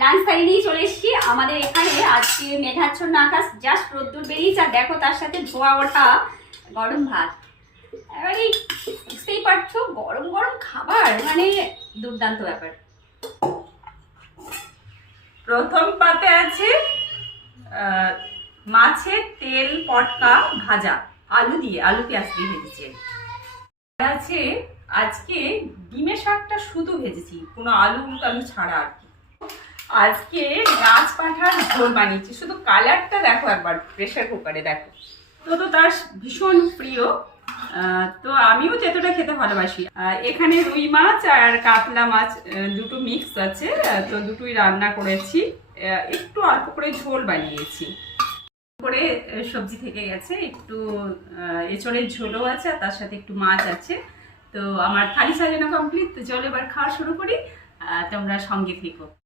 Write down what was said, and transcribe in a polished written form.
Lunch থালি নিয়ে চলে এসেছি। আমাদের এখানে আজকে মেঘাচ্ছন্ন আকাশ, জাস্ট রোদ্দুর বেরিয়েছে, আর দেখো তার সাথে ধোয়া ওঠা গরম ভাত। এবারে বুঝতেই পারছো গরম গরম খাবার মানে দুর্দান্ত ব্যাপার। প্রথম পাতে আছে মাছের তেল পটকা ভাজা, আলু পেঁয়াজ দিয়ে ভেজেছে। আছে আজকে ডিমের শাকটা শুধু ভেজেছি, কোনো আলু ছাড়া আর কি। আজকে মাছ পাঠার ঝোল বানিয়েছি, শুধু কালারটা দেখো একবার প্রেসার কুকারে দেখো। তো তার ভীষণ প্রিয়, তো আমিও যতটা খেতে ভালোবাসি। এখানে রুই মাছ আর কাতলা মাছ দুটো মিক্স আছে, তো দুটোই রান্না করেছি। একটু অল্প করে ঝোল বানিয়েছি, করে সবজি থেকে গেছে, একটু এঁচড়ের ঝোলও আছে আর তার সাথে একটু মাছ আছে। তো আমার থালি সাজানো কমপ্লিট, তো চলো এবার খাওয়া শুরু করি, তোমরা সঙ্গে থেকো।